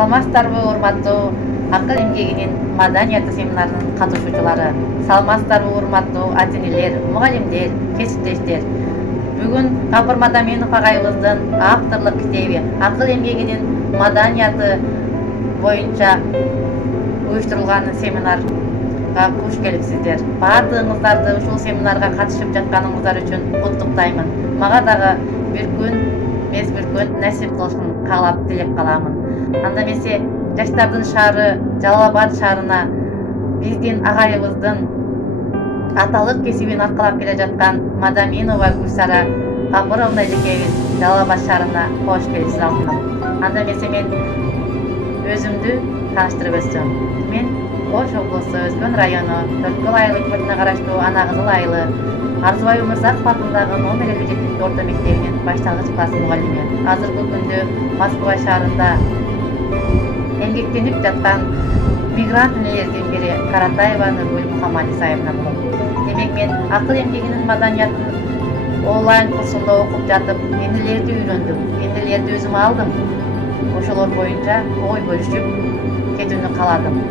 Саламатсыздарбы, урматтуу акыл эмгегинин маданияты семинарынын катышуучулары. Саламатсыздарбы, урматтуу ата-энелер, мугалимдер, кесиптештер. Бүгүн Гапар Мадаминов агайыбыздын авторлук китеби акыл эмгегинин маданияты боюнча уюштурулган семинарга куш келипсиздер. Баардыгыңыздарды ушул семинарга катышып жатканыңыздар үчүн куттуктаймын. Мага дагы бир күн насип кылышын каалап тилеп каламын. Анда эмесе жаштардын шаары Жалал Абад шаарына биздин агайыбыздын аталык кесибин аркалап келе жаткан Мадаминова Гульсара Гапаровна эжекебиз Жалал Абад шаарына кош келипсиз алтыным. Анда эмесе мен өзүмдү тааныштырып өтсөм. Мен Ош облусу Өскөн району Төрткөл айsh өкмөтүнө караштуу Ана Кызыл айылы Арзыбай Өмүрзаков атындагы номер 57 орто мектебинин башталгыч класс мугалими. Азыркы күндө Москва шаарында эмгектенип жаткан мигрант энелердин бири Каратаева Нургүл Мухаммадисаевна болот. Демек мен акыл эмгегинин маданиятын онлайн курсунда окуп жатып, энелерди үйрөндүм, энелерди өзүм алдым. Ошолор боюнча ой бөлүшүп кетүүнү кааладым.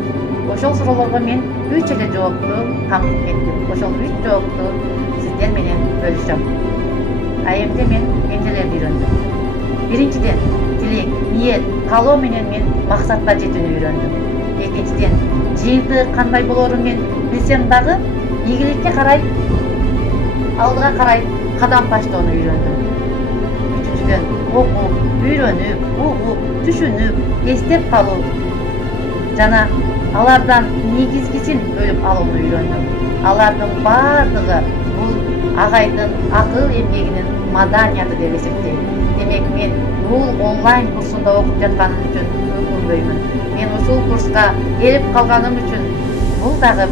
Ошол суроолорго мен 3 эле жоопту камтып кеттим. Ошол 3 жоопту сиздер менен бөлүшөм. Эмне мен эмнелерди үйрөндүм? Биринчиден, тилек, ниет, каалоо менен мен максатка жетүүнү үйрөндүм. Экинчиден, жыйынтыгы кандай болорун мен билсем дагы, ийгиликке карай, алдыга карай кадам таштоону үйрөндүм. Үчүнчүдөн, окуп, үйрөнүп, угуп, түшүнүп, эстеп калуу жана алардан негизгисин бөлүп алууну үйрөндүм. Алардын баардыгы бул агайдын акыл эмгегинин маданияты деп эсептейм. Демек мен бул онлайн курсунда окуп жатканым үчүн өкүнбөймүн. Мен ушул курска келип калганым үчүн бул дагы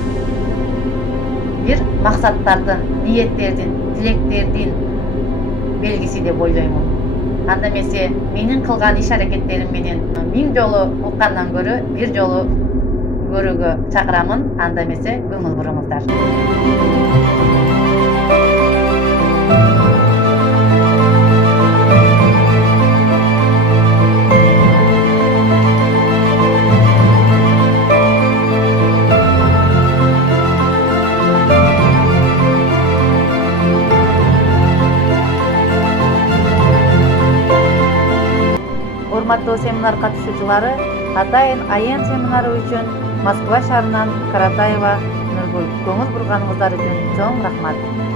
бир максаттардын, ниеттердин, тилектердин белгиси деп ойлоймун. Анда эмесе менин кылган иш-аракеттерим менен 1000 жолу уккандан көрө бир жолу көрүүгө чакырамын. Анда эмесе көңүл буруңуздар. Урматтуу семинар катышуучулары, атайын айым семинары үчүн Москва шаарынан Каратаева Нургүл көңүл бурганыңыздар үчүн чоң рахмат.